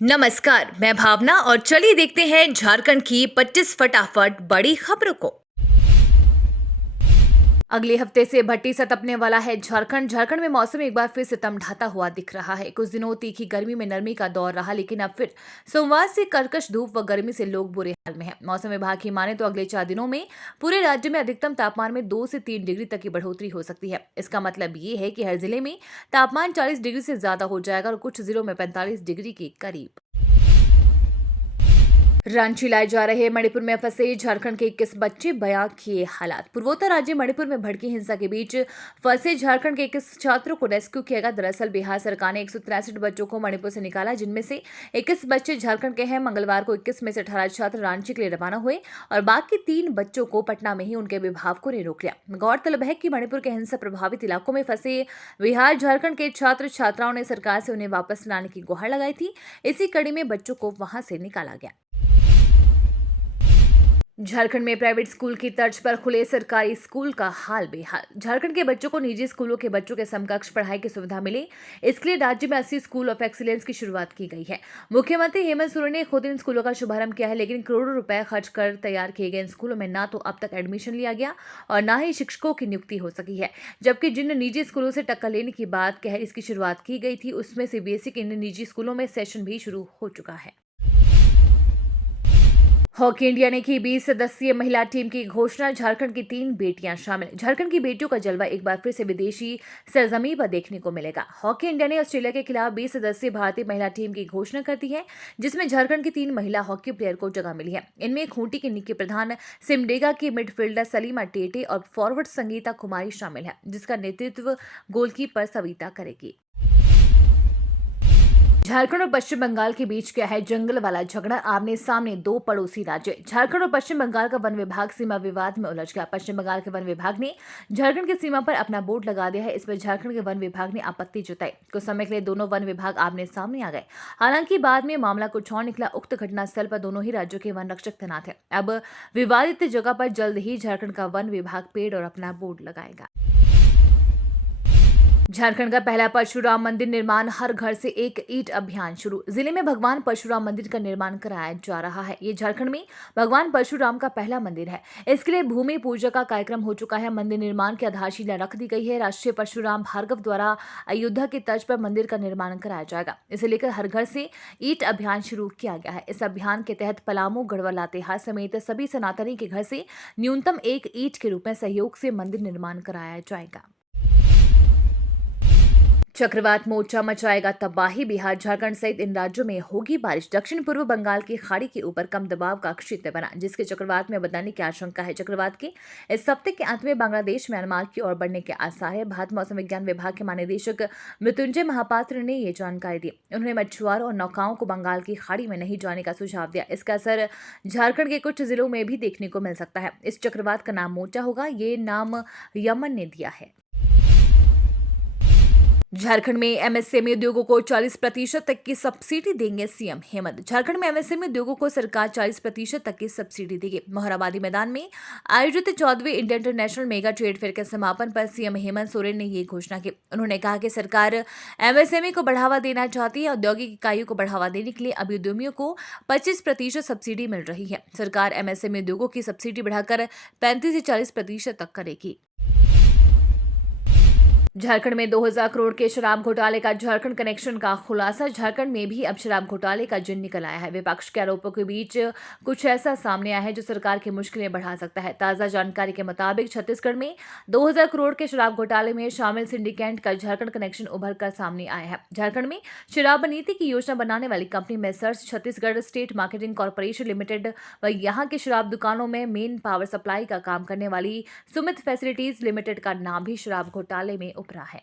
नमस्कार, मैं भावना और चलिए देखते हैं झारखंड की 25 फटाफट बड़ी खबरों को। अगले हफ्ते से भट्टी सा तपने वाला है झारखंड में मौसम एक बार फिर सितम ढाता हुआ दिख रहा है। कुछ दिनों तीखी गर्मी में नरमी का दौर रहा, लेकिन अब फिर सोमवार से कर्कश धूप व गर्मी से लोग बुरे हाल में हैं। मौसम विभाग की माने तो अगले 4 दिनों में पूरे राज्य में अधिकतम तापमान में 2 से 3 डिग्री तक की बढ़ोतरी हो सकती है। इसका मतलब ये है कि हर जिले में तापमान 40 डिग्री से ज्यादा हो जाएगा और कुछ जिलों में 45 डिग्री के करीब। रांची लाए जा रहे मणिपुर में फंसे झारखंड के 21 बच्चे, बयां किए हालात। पूर्वोत्तर राज्य मणिपुर में भड़की हिंसा के बीच फंसे झारखंड के 21 छात्रों को रेस्क्यू किया गया। दरअसल बिहार सरकार ने 163 बच्चों को मणिपुर से निकाला, जिनमें से 21 बच्चे झारखंड के हैं। मंगलवार को 21 में से 18 छात्र रांची के लिए रवाना हुए और बाकी 3 बच्चों को पटना में ही उनके अभिभावकों ने रोक लिया। गौरतलब है कि मणिपुर के हिंसा प्रभावित इलाकों में फंसे बिहार झारखंड के छात्र छात्राओं ने सरकार से उन्हें वापस लाने की गुहार लगाई थी। इसी कड़ी में बच्चों को वहां से निकाला गया। झारखंड में प्राइवेट स्कूल की तर्ज पर खुले सरकारी स्कूल का हाल बेहाल। झारखंड के बच्चों को निजी स्कूलों के बच्चों के समकक्ष पढ़ाई की सुविधा मिले, इसके लिए राज्य में 80 स्कूल ऑफ एक्सीलेंस की शुरुआत की गई है। मुख्यमंत्री हेमंत सोरेन ने खुद इन स्कूलों का शुभारंभ किया है, लेकिन करोड़ों रुपए खर्च कर तैयार किए गए इन स्कूलों में न तो अब तक एडमिशन लिया गया और न ही शिक्षकों की नियुक्ति हो सकी है। जबकि जिन निजी स्कूलों से टक्कर लेने की बात कह इसकी शुरुआत की गई थी, उसमें सीबीएसई के इन निजी स्कूलों में सेशन भी शुरू हो चुका है। हॉकी इंडिया ने की 20 सदस्यीय महिला टीम की घोषणा। झारखंड की 3 बेटियां शामिल। झारखंड की बेटियों का जलवा एक बार फिर से विदेशी सरजमी पर देखने को मिलेगा। हॉकी इंडिया ने ऑस्ट्रेलिया के खिलाफ 20 सदस्यीय भारतीय महिला टीम की घोषणा कर दी है, जिसमें झारखंड की 3 महिला हॉकी प्लेयर को जगह मिली है। इनमें खूंटी की निक्की प्रधान, सिमडेगा की मिडफील्डर सलीमा टेटे और फॉरवर्ड संगीता कुमारी शामिल है, जिसका नेतृत्व गोलकीपर सविता करेगी। झारखंड और पश्चिम बंगाल के बीच क्या है जंगल वाला झगड़ा। आमने सामने 2 पड़ोसी राज्य। झारखंड और पश्चिम बंगाल का वन विभाग सीमा विवाद में उलझ गया। पश्चिम बंगाल के वन विभाग ने झारखंड की सीमा पर अपना बोर्ड लगा दिया है। इस पर झारखंड के वन विभाग ने आपत्ति जताई। कुछ समय के लिए दोनों वन विभाग आमने सामने आ गए। हालांकि बाद में मामला कुछ और निकला। उक्त घटनास्थल पर दोनों ही राज्यों के वन रक्षक तैनात है। अब विवादित जगह पर जल्द ही झारखंड का वन विभाग पेड़ और अपना बोर्ड लगाएगा। झारखंड का पहला परशुराम मंदिर निर्माण, हर घर से एक ईंट अभियान शुरू। जिले में भगवान परशुराम मंदिर का निर्माण कराया जा रहा है। ये झारखंड में भगवान परशुराम का पहला मंदिर है। इसके लिए भूमि पूजा का कार्यक्रम हो चुका है। मंदिर निर्माण की आधारशिला रख दी गई है। राष्ट्रीय परशुराम भार्गव द्वारा अयोध्या की तर्ज पर मंदिर का निर्माण कराया जाएगा। इसे लेकर हर घर से ईंट अभियान शुरू किया गया है। इस अभियान के तहत पलामू, गढ़वा, लातेहार समेत सभी सनातनी के घर से न्यूनतम एक ईंट के रूप में सहयोग से मंदिर निर्माण कराया जाएगा। चक्रवात मोर्चा मचाएगा तबाही। बिहार, झारखंड सहित इन राज्यों में होगी बारिश। दक्षिण पूर्व बंगाल की खाड़ी के ऊपर कम दबाव का क्षेत्र बना, जिसके चक्रवात में बदलने की आशंका है। चक्रवात के इस हफ्ते के अंत में बांग्लादेश, म्यांमार की ओर बढ़ने के आसार है। भारत मौसम विज्ञान विभाग के महानिदेशक मृत्युंजय महापात्र ने ये जानकारी दी। उन्होंने मछुआरों और नौकाओं को बंगाल की खाड़ी में नहीं जाने का सुझाव दिया। इसका असर झारखंड के कुछ जिलों में भी देखने को मिल सकता है। इस चक्रवात का नाम मोर्चा होगा। ये नाम यमन ने दिया है। झारखंड में एमएसएमई उद्योगों को 40% तक की सब्सिडी देंगे सीएम हेमंत। झारखंड में एमएसएमई उद्योगों को सरकार 40% तक की सब्सिडी देगी। मोहराबादी मैदान में आयोजित 14वें India international mega trade fair के समापन पर सीएम हेमंत सोरेन ने ये घोषणा की। उन्होंने कहा कि सरकार एमएसएमई को बढ़ावा देना चाहती है। औद्योगिक इकाइयों को बढ़ावा देने के लिए अभी उद्यमियों को 25% सब्सिडी मिल रही है। सरकार एमएसएमई उद्योगों की सब्सिडी बढ़ाकर 35 से 40% तक करेगी। झारखंड में 2000 करोड़ के शराब घोटाले का झारखंड कनेक्शन का खुलासा। झारखंड में भी अब शराब घोटाले का जिन निकल आया है। विपक्ष के आरोपों के बीच कुछ ऐसा सामने आया है जो सरकार की मुश्किलें बढ़ा सकता है। ताजा जानकारी के मुताबिक छत्तीसगढ़ में 2000 करोड़ के शराब घोटाले में शामिल सिंडिकेट का झारखंड कनेक्शन उभर कर सामने आया है। झारखंड में शराब नीति की योजना बनाने वाली company messrs Chhattisgarh state marketing corporation limited व यहाँ की शराब दुकानों में मेन पावर सप्लाई का काम करने वाली सुमित फैसिलिटीज लिमिटेड का नाम भी शराब घोटाले में उभरा है।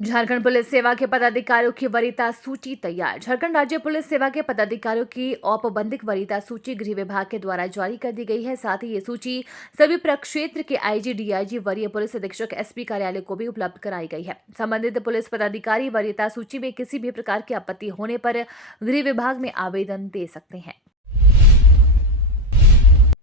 झारखंड पुलिस सेवा के पदाधिकारियों की वरीयता सूची तैयार। झारखंड राज्य पुलिस सेवा के पदाधिकारियों की औपबंधिक वरीयता सूची गृह विभाग के द्वारा जारी कर दी गई है। साथ ही ये सूची सभी प्रक्षेत्र के आईजी, डीआईजी, वरीय पुलिस अधीक्षक, एसपी कार्यालय को भी उपलब्ध कराई गई है। संबंधित पुलिस पदाधिकारी वरीयता सूची में किसी भी प्रकार की आपत्ति होने पर गृह विभाग में आवेदन दे सकते हैं।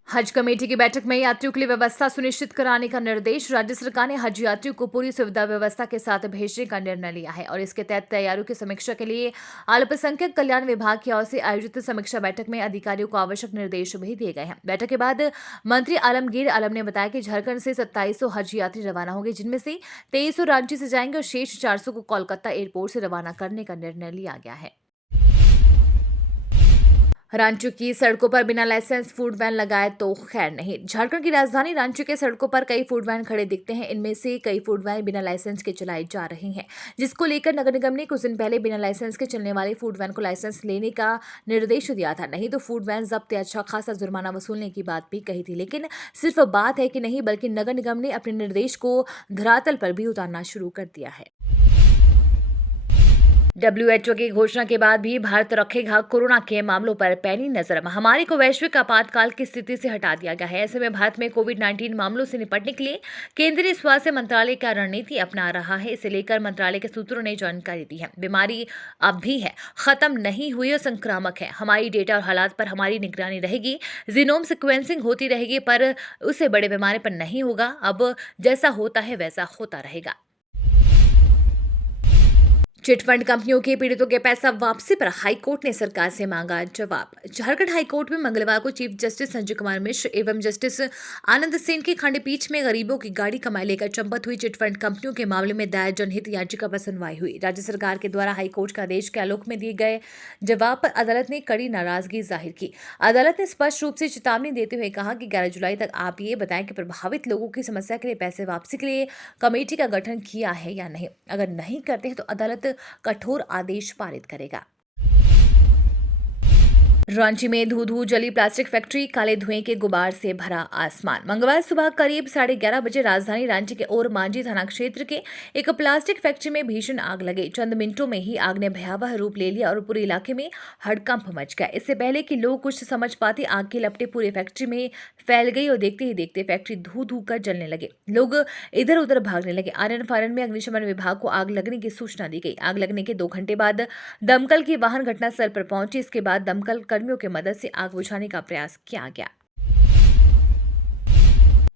हज कमेटी की बैठक में यात्रियों के लिए व्यवस्था सुनिश्चित कराने का निर्देश। राज्य सरकार ने हज यात्रियों को पूरी सुविधा व्यवस्था के साथ भेजने का निर्णय लिया है और इसके तहत तैयारियों की समीक्षा के लिए अल्पसंख्यक कल्याण विभाग की ओर से आयोजित समीक्षा बैठक में अधिकारियों को आवश्यक निर्देश भी दिए गए हैं। बैठक के बाद मंत्री आलमगीर आलम ने बताया कि झारखंड से 2700 हज यात्री रवाना होंगे, जिनमें से 2300 रांची से जाएंगे और शेष 400 को कोलकाता एयरपोर्ट से रवाना करने का निर्णय लिया गया है। रांची की सड़कों पर बिना लाइसेंस फूड वैन लगाए तो खैर नहीं। झारखंड की राजधानी रांची के सड़कों पर कई फूड वैन खड़े दिखते हैं। इनमें से कई फूड वैन बिना लाइसेंस के चलाई जा रही हैं, जिसको लेकर नगर निगम ने कुछ दिन पहले बिना लाइसेंस के चलने वाले फूड वैन को लाइसेंस लेने का निर्देश दिया था। नहीं तो फूड वैन जब्त या अच्छा खासा जुर्माना वसूलने की बात भी कही थी, लेकिन सिर्फ बात है कि नहीं, बल्कि नगर निगम ने अपने निर्देश को धरातल पर भी उतारना शुरू कर दिया है। WHO की घोषणा के बाद भी भारत रखेगा कोरोना के मामलों पर पैनी नजर। महामारी को वैश्विक आपातकाल की स्थिति से हटा दिया गया है। ऐसे में भारत में कोविड-19 मामलों से निपटने के लिए केंद्रीय स्वास्थ्य मंत्रालय क्या रणनीति अपना रहा है, इसे लेकर मंत्रालय के सूत्रों ने जानकारी दी है। बीमारी अब भी है, खत्म नहीं हुई और संक्रामक है। हमारी डेटा और हालात पर हमारी निगरानी रहेगी। जीनोम सिक्वेंसिंग होती रहेगी, पर उससे बड़े पैमाने पर नहीं होगा। अब जैसा होता है वैसा होता रहेगा। चिटफंड कंपनियों के पीड़ितों के पैसा वापसी पर हाईकोर्ट ने सरकार से मांगा जवाब। झारखंड हाईकोर्ट में मंगलवार को चीफ जस्टिस संजय कुमार मिश्र एवं जस्टिस आनंद सेन की खंडपीठ में गरीबों की गाड़ी कमाई लेकर चंपत हुई चिटफंड कंपनियों के मामले में दायर जनहित याचिका पर सुनवाई हुई। राज्य सरकार के द्वारा हाईकोर्ट का आदेश के आलोक में दिए गए जवाब पर अदालत ने कड़ी नाराजगी जाहिर की। अदालत ने स्पष्ट रूप से चेतावनी देते हुए कहा कि 11 जुलाई तक आप ये बताएं कि प्रभावित लोगों की समस्या के लिए पैसे वापसी के लिए कमेटी का गठन किया है या नहीं। अगर नहीं करते हैं तो अदालत कठोर आदेश पारित करेगा। रांची में धू जली प्लास्टिक फैक्ट्री, काले धुएं के गुबार से भरा आसमान। मंगलवार सुबह करीब 11:30 बजे राजधानी रांची के और मांझी थाना क्षेत्र के एक प्लास्टिक फैक्ट्री में भीषण आग लगी। चंद मिनटों में ही आग ने भयावह रूप ले लिया और पूरे इलाके में हड़कंप मच गया। इससे पहले कि लोग कुछ समझ पाते, आग की लपटें पूरे फैक्ट्री में फैल गई और देखते ही देखते फैक्ट्री धू कर जलने लगे। लोग इधर उधर भागने लगे। आनन फानन में अग्निशमन विभाग को आग लगने की सूचना दी गई। आग लगने के 2 घंटे बाद दमकल की वाहन घटनास्थल पर पहुंची। इसके बाद दमकल कर्मियों की मदद से आग बुझाने का प्रयास किया गया।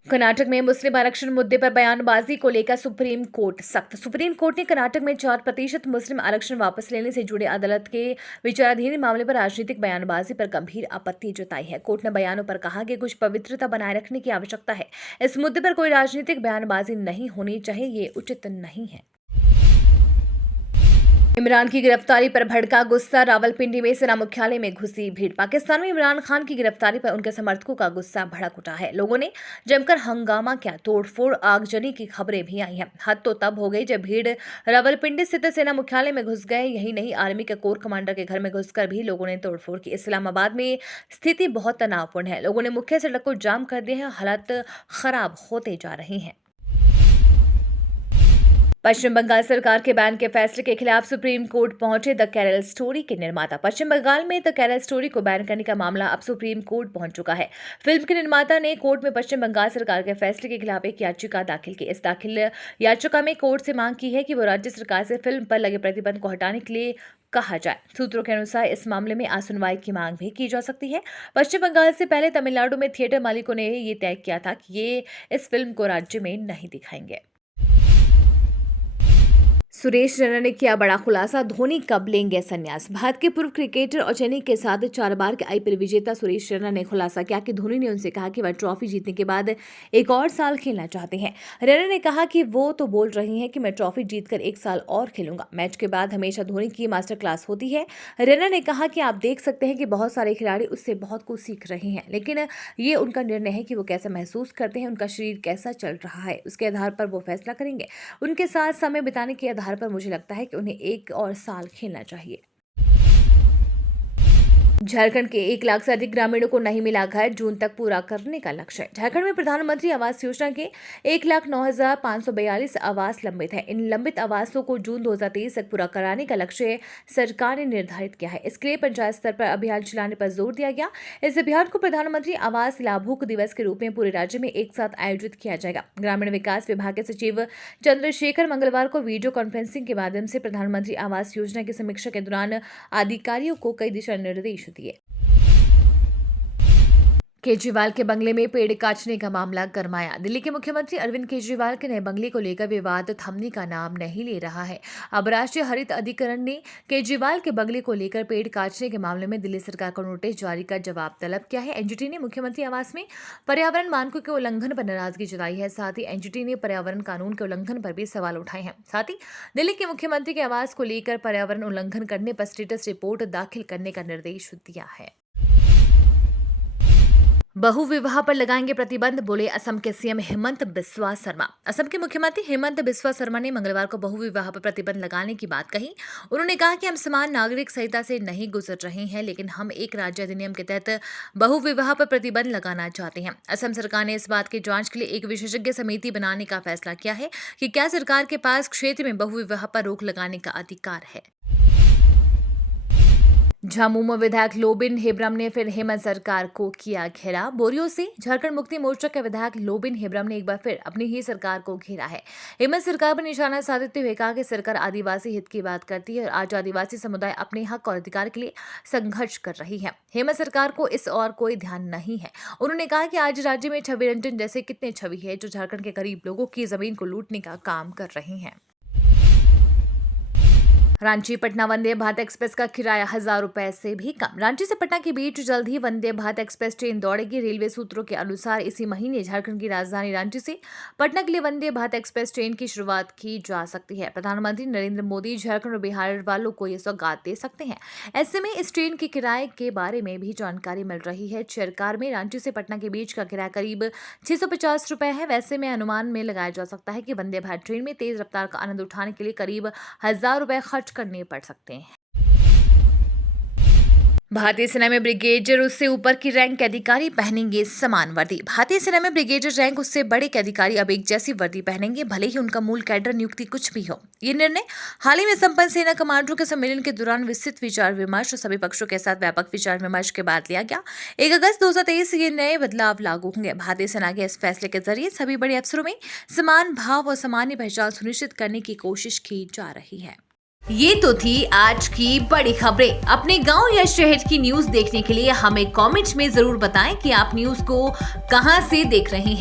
कर्नाटक में मुस्लिम आरक्षण मुद्दे पर बयानबाजी को लेकर सुप्रीम कोर्ट सख्त। सुप्रीम कोर्ट ने कर्नाटक में 4% मुस्लिम आरक्षण वापस लेने से जुड़े अदालत के विचाराधीन मामले पर राजनीतिक बयानबाजी पर गंभीर आपत्ति जताई है। कोर्ट ने बयानों पर कहा कि कुछ पवित्रता बनाए रखने की आवश्यकता है। इस मुद्दे पर कोई राजनीतिक बयानबाजी नहीं होनी चाहिए, ये उचित नहीं है। इमरान की गिरफ्तारी पर भड़का गुस्सा, रावलपिंडी में सेना मुख्यालय में घुसी भीड़। पाकिस्तान में इमरान खान की गिरफ्तारी पर उनके समर्थकों का गुस्सा भड़क उठा है। लोगों ने जमकर हंगामा किया, तोड़फोड़, आगजनी की खबरें भी आई हैं। हद तो तब हो गई जब भीड़ रावलपिंडी स्थित सेना मुख्यालय में घुस गए। यही नहीं, आर्मी के कोर कमांडर के घर में घुसकर भी लोगों ने तोड़फोड़ की। इस्लामाबाद में स्थिति बहुत तनावपूर्ण है। लोगों ने मुख्य सड़क को जाम कर दिया है। हालात खराब होते जा रहे हैं। पश्चिम बंगाल सरकार के बैन के फैसले के खिलाफ सुप्रीम कोर्ट पहुंचे द केरल स्टोरी के निर्माता। पश्चिम बंगाल में द केरल स्टोरी को बैन करने का मामला अब सुप्रीम कोर्ट पहुंच चुका है। फिल्म के निर्माता ने कोर्ट में पश्चिम बंगाल सरकार के फैसले के खिलाफ एक याचिका दाखिल की। इस दाखिल याचिका में कोर्ट से मांग की है कि वो राज्य सरकार से फिल्म पर लगे प्रतिबंध को हटाने के लिए कहा जाए। सूत्रों के अनुसार इस मामले में आज सुनवाई की मांग भी की जा सकती है। पश्चिम बंगाल से पहले तमिलनाडु में थिएटर मालिकों ने ये तय किया था कि ये इस फिल्म को राज्य में नहीं दिखाएंगे। सुरेश रैना ने किया बड़ा खुलासा, धोनी कब लेंगे संन्यास। भारत के पूर्व क्रिकेटर और चेन्नई के साथ 4 बार के आईपीएल विजेता सुरेश रैना ने खुलासा किया कि धोनी ने उनसे कहा कि वह ट्रॉफी जीतने के बाद एक और साल खेलना चाहते हैं। रैना ने कहा कि वो तो बोल रही हैं कि मैं ट्रॉफी जीतकर 1 साल और खेलूंगा। मैच के बाद हमेशा धोनी की मास्टर क्लास होती है। रैना ने कहा कि आप देख सकते हैं कि बहुत सारे खिलाड़ी उससे बहुत कुछ सीख रहे हैं, लेकिन ये उनका निर्णय है कि वो कैसा महसूस करते हैं, उनका शरीर कैसा चल रहा है, उसके आधार पर वो फैसला करेंगे। उनके साथ समय बिताने के आधार पर मुझे लगता है कि उन्हें 1 और साल खेलना चाहिए। झारखंड के 1 लाख से अधिक ग्रामीणों को नहीं मिला घर, जून तक पूरा करने का लक्ष्य। झारखंड में प्रधानमंत्री आवास योजना के 1,09,542 आवास लंबित हैं। इन लंबित आवासों को जून 2023 तक पूरा कराने का लक्ष्य सरकार ने निर्धारित किया है। इसके लिए पंचायत स्तर पर अभियान चलाने पर जोर दिया गया। इस अभियान को प्रधानमंत्री आवास लाभुक दिवस के रूप में पूरे राज्य में एक साथ आयोजित किया जाएगा। ग्रामीण विकास विभाग के सचिव चंद्रशेखर मंगलवार को वीडियो कॉन्फ्रेंसिंग के माध्यम से प्रधानमंत्री आवास योजना की समीक्षा के दौरान अधिकारियों को कई दिशा निर्देश दिए। केजरीवाल के बंगले में पेड़ काटने का मामला गरमाया। दिल्ली के मुख्यमंत्री अरविंद केजरीवाल के नए बंगले को लेकर विवाद थमने का नाम नहीं ले रहा है। अब राष्ट्रीय हरित अधिकरण ने केजरीवाल के बंगले को लेकर पेड़ काटने के मामले में दिल्ली सरकार को नोटिस जारी कर जवाब तलब किया है। एनजीटी ने मुख्यमंत्री आवास में पर्यावरण मानकों के उल्लंघन पर नाराजगी जताई है। साथ ही एनजीटी ने पर्यावरण कानून के उल्लंघन पर भी सवाल उठाए हैं। साथ ही दिल्ली के मुख्यमंत्री के आवास को लेकर पर्यावरण उल्लंघन करने पर स्टेटस रिपोर्ट दाखिल करने का निर्देश दिया है। बहु विवाह पर लगाएंगे प्रतिबंध, बोले असम के सीएम हेमंत बिस्वा शर्मा। असम के मुख्यमंत्री हेमंत बिस्वा शर्मा ने मंगलवार को बहु विवाह पर प्रतिबंध लगाने की बात कही। उन्होंने कहा कि हम समान नागरिक संहिता से नहीं गुजर रहे हैं, लेकिन हम एक राज्य अधिनियम के तहत बहु विवाह पर प्रतिबंध लगाना चाहते हैं। असम सरकार ने इस बात की जांच के लिए एक विशेषज्ञ समिति बनाने का फैसला किया है कि क्या सरकार के पास क्षेत्र में बहु विवाह पर रोक लगाने का अधिकार है। झामुमो विधायक लोबिन हेब्रम ने फिर हेमंत सरकार को किया घेरा। बोरियो से झारखंड मुक्ति मोर्चा के विधायक लोबिन हेब्रम ने एक बार फिर अपनी ही सरकार को घेरा है। हेमंत सरकार पर निशाना साधते हुए कहा कि सरकार आदिवासी हित की बात करती है और आज आदिवासी समुदाय अपने हक और अधिकार के लिए संघर्ष कर रही है। हेमंत सरकार को इस और कोई ध्यान नहीं है। उन्होंने कहा कि आज राज्य में छवि रंजन जैसे कितने छवि है जो झारखंड के गरीब लोगों की जमीन को लूटने का काम कर रही हैं। रांची पटना वंदे भारत एक्सप्रेस का किराया 1000 रुपए से भी कम। रांची से पटना के बीच जल्द ही वंदे भारत एक्सप्रेस ट्रेन दौड़ेगी। रेलवे सूत्रों के अनुसार इसी महीने झारखंड की राजधानी रांची से पटना के लिए वंदे भारत एक्सप्रेस ट्रेन की शुरुआत की जा सकती है। प्रधानमंत्री नरेंद्र मोदी झारखंड और बिहार वालों को ये सौगात दे सकते हैं। ऐसे में इस ट्रेन के किराए के बारे में भी जानकारी मिल रही है। चेयरकार में रांची से पटना के बीच का किराया करीब 650 रुपए है। वैसे में अनुमान में लगाया जा सकता है कि वंदे भारत ट्रेन में तेज रफ्तार का आनंद उठाने के लिए करीब 1000 रुपए खर्च करने पड़ सकते हैं। भारतीय सेना में ब्रिगेडियर उससे ऊपर की रैंक के अधिकारी पहनेंगे समान वर्दी। भारतीय सेना में ब्रिगेडियर रैंक उससे बड़े के अधिकारी अब एक जैसी वर्दी पहनेंगे, भले ही उनका मूल कैडर नियुक्ति कुछ भी हो। ये निर्णय हाल ही में संपन्न सेना कमांडरों के सम्मेलन के दौरान विस्तृत विचार विमर्श और सभी पक्षों के साथ व्यापक विचार विमर्श के बाद लिया गया। 1 अगस्त 2023 से ये नए बदलाव लागू होंगे। भारतीय सेना के इस फैसले के जरिए सभी बड़े अफसरों में समान भाव और सामान्य पहचान सुनिश्चित करने की कोशिश की जा रही है। ये तो थी आज की बड़ी खबरें। अपने गांव या शहर की न्यूज देखने के लिए हमें कमेंट्स में जरूर बताएं कि आप न्यूज को कहां से देख रहे हैं।